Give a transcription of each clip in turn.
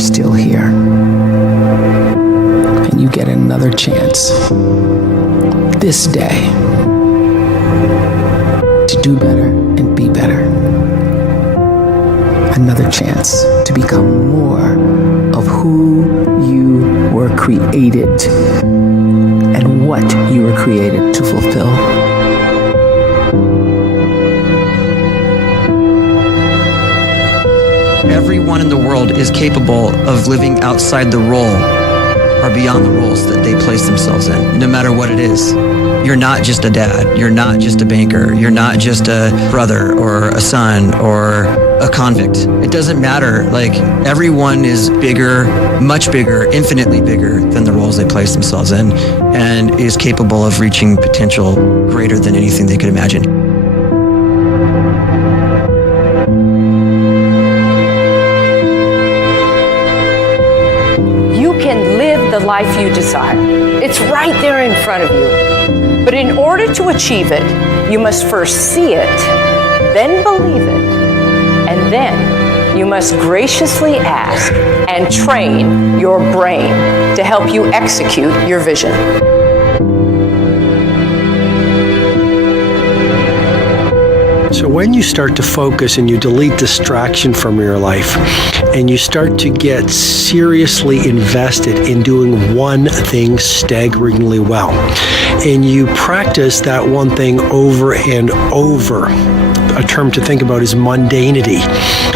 still here. And you get another chance this day to do better and be better. Another chance to become more of who you were created and what you were created to fulfill. Everyone in the world is capable of living outside the role or beyond the roles that they place themselves in, no matter what it is. You're not just a dad. You're not just a banker. You're not just a brother or a son or a convict. It doesn't matter. Like, everyone is bigger, much bigger, infinitely bigger than the roles they place themselves in, and is capable of reaching potential greater than anything they could imagine. You can live the life you desire. It's right there in front of you. But in order to achieve it, you must first see it, then believe it, and then you must graciously ask and train your brain to help you execute your vision. So when you start to focus and you delete distraction from your life, and you start to get seriously invested in doing one thing staggeringly well, and you practice that one thing over and over, a term to think about is mundanity.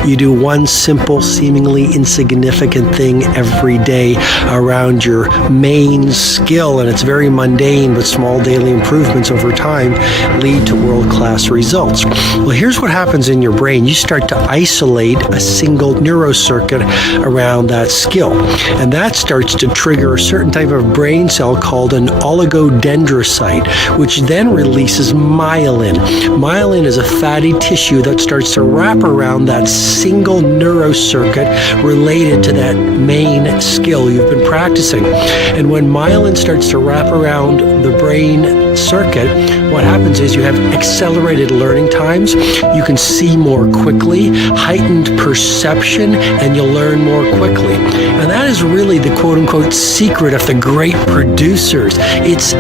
You do one simple, seemingly insignificant thing every day around your main skill, and it's very mundane, but small daily improvements over time lead to world-class results. Well, here's what happens in your brain. You start to isolate a single neurocircuit around that skill, and that starts to trigger a certain type of brain cell called an oligodendrocyte, which then releases myelin. Myelin is a fatty tissue that starts to wrap around that single neurocircuit related to that main skill you've been practicing. And when myelin starts to wrap around the brain circuit, what happens is you have accelerated learning times, you can see more quickly, heightened perception, and you'll learn more quickly. And that is really the quote-unquote secret of the great producers. It's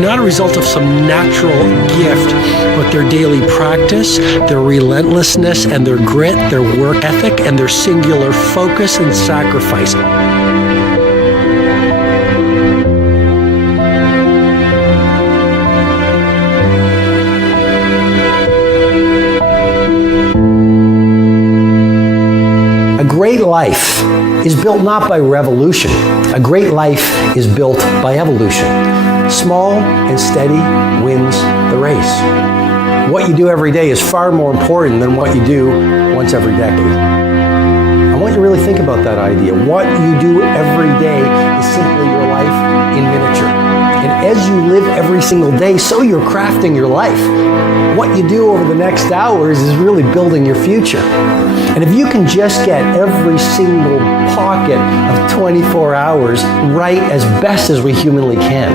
not a result of some natural gift, but their daily practice, their relentlessness and their grit, their work ethic, and their singular focus and sacrifice. A great life is built not by revolution. A great life is built by evolution. Small and steady wins the race. What you do every day is far more important than what you do once every decade. I want you to really think about that idea. What you do every day is simply your life in miniature. And as you live every single day, so you're crafting your life. What you do over the next hours is really building your future. And if you can just get every single pocket of 24 hours right as best as we humanly can,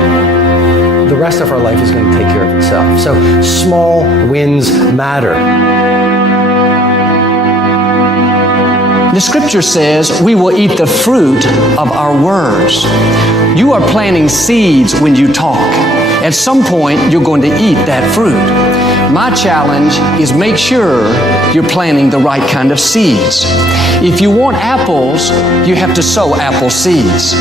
the rest of our life is going to take care of itself. So small wins matter. The scripture says we will eat the fruit of our words. You are planting seeds when you talk. At some point, you're going to eat that fruit. My challenge is make sure you're planting the right kind of seeds. If you want apples, you have to sow apple seeds.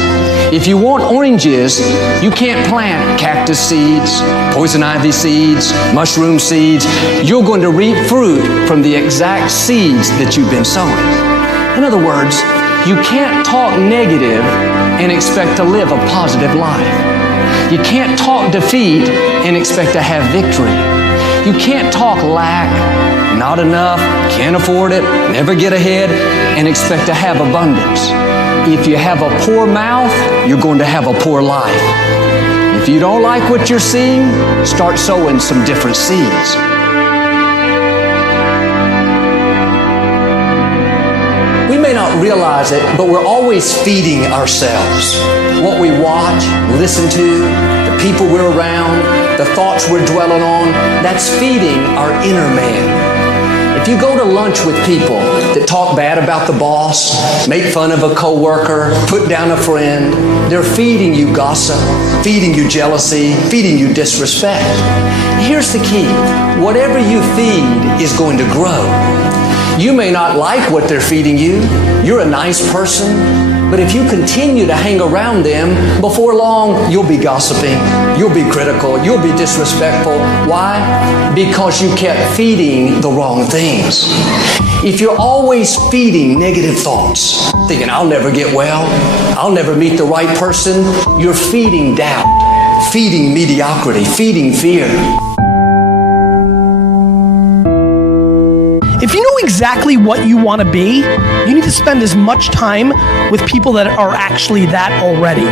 If you want oranges, you can't plant cactus seeds, poison ivy seeds, mushroom seeds. You're going to reap fruit from the exact seeds that you've been sowing. In other words, you can't talk negative and expect to live a positive life. You can't talk defeat and expect to have victory. You can't talk lack, not enough, can't afford it, never get ahead, and expect to have abundance. If you have a poor mouth, you're going to have a poor life. If you don't like what you're seeing, start sowing some different seeds. We may not realize it, but we're always feeding ourselves. What we watch, listen to, the people we're around, the thoughts we're dwelling on, that's feeding our inner man. If If you go to lunch with people that talk bad about the boss, make fun of a coworker, put down a friend, they're feeding you gossip, feeding you jealousy, feeding you disrespect. Here's the key. Whatever you feed is going to grow. You may not like what they're feeding you. You're a nice person. But if you continue to hang around them, before long, you'll be gossiping. You'll be critical. You'll be disrespectful. Why? Because you kept feeding the wrong things. If you're always feeding negative thoughts, thinking, I'll never get well, I'll never meet the right person, you're feeding doubt, feeding mediocrity, feeding fear. If you know exactly what you want to be, you need to spend as much time with people that are actually that already.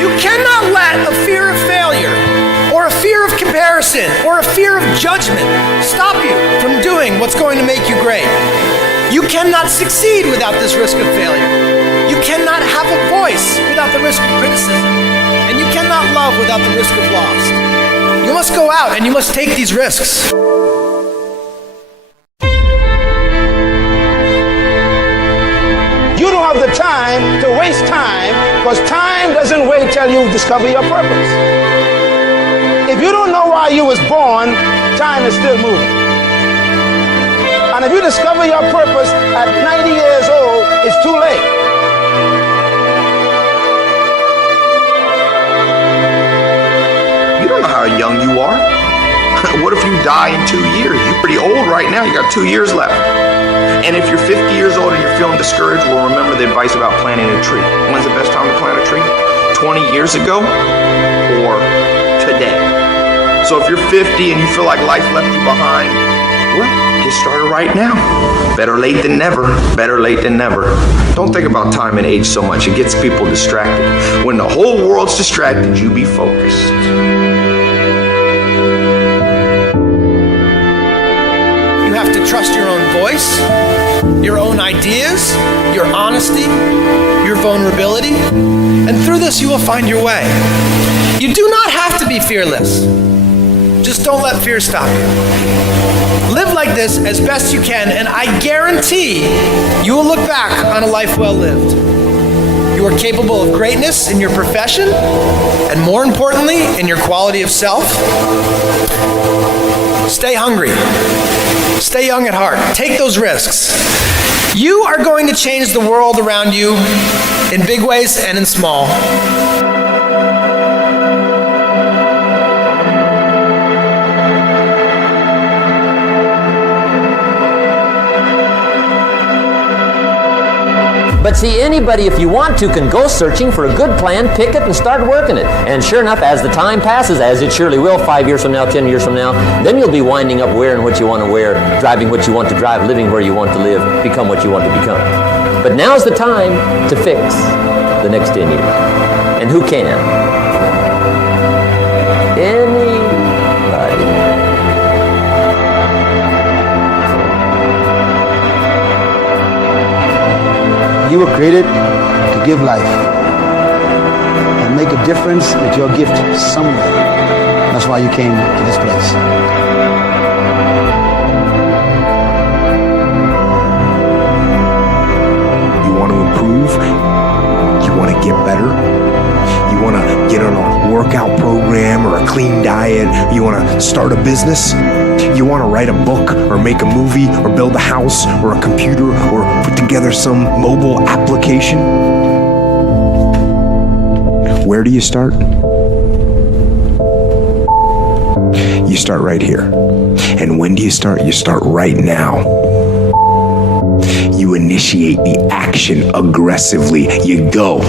You cannot let a fear of failure, or a fear of comparison, or a fear of judgment stop you from doing what's going to make you great. You cannot succeed without this risk of failure. You cannot have a voice without the risk of criticism. And you cannot love without the risk of loss. You must go out and you must take these risks. You don't have the time to waste time, because time doesn't wait till you discover your purpose. If you don't know why you was born, time is still moving. And if you discover your purpose at 90 years old, it's too late. You don't know how young you are. What if you die in 2 years? You're pretty old right now. You got 2 years left. And if you're 50 years old and you're feeling discouraged, well, remember the advice about planting a tree. When's the best time to plant a tree? 20 years ago or today? So if you're 50 and you feel like life left you behind, well, get started right now. Better late than never. Better late than never. Don't think about time and age so much. It gets people distracted. When the whole world's distracted, you be focused. You have to trust your own voice, your own ideas, your honesty, your vulnerability, and through this you will find your way. You do not have to be fearless. Just don't let fear stop you. Live like this as best you can, and I guarantee you will look back on a life well lived. You are capable of greatness in your profession, and more importantly, in your quality of self. Stay hungry. Stay young at heart. Take those risks. You are going to change the world around you in big ways and in small. But see, anybody, if you want to, can go searching for a good plan, pick it, and start working it. And sure enough, as the time passes, as it surely will 5 years from now, 10 years from now, then you'll be winding up wearing what you want to wear, driving what you want to drive, living where you want to live, become what you want to become. But now's the time to fix the next 10 years. And who can? Anybody. You were created to give life and make a difference with your gift somewhere. That's why you came to this place. You want to improve? You want to get better? You want to get on a workout program or a clean diet? You want to start a business? You want to write a book or make a movie or build a house or a computer or put together some mobile application? Where do you start? You start right here. And when do you start? You start right now. You initiate the action aggressively. You go.